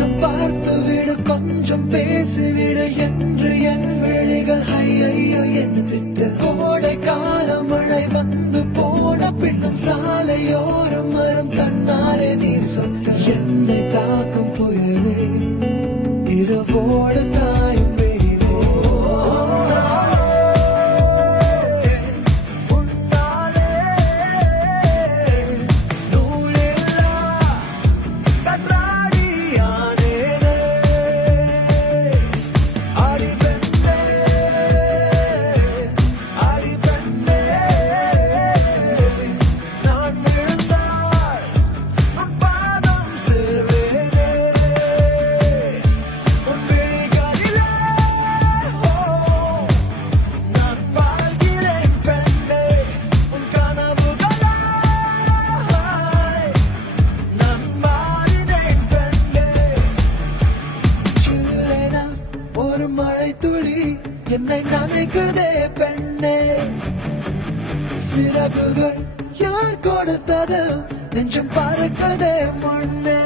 கொஞ்சம் பார்த்து விடு கொஞ்சம் பேசிவிடு என்று என் விழிகள் ஐயோ என்ன திட்டு. கோடை கால மழை வந்து போன பின்னும் சாலையோரம் மரம் தன்னாலே நீர் சொட்ட. என்னை தாக்கும் புயலே இரவோடு காயும் வெயிலே. ஒரு மழை துளி என்னை நினைக்குதே பெண்ணே. சிறகுகள் யார் கொடுத்தது நெஞ்சம் பறக்குதே முன்னே.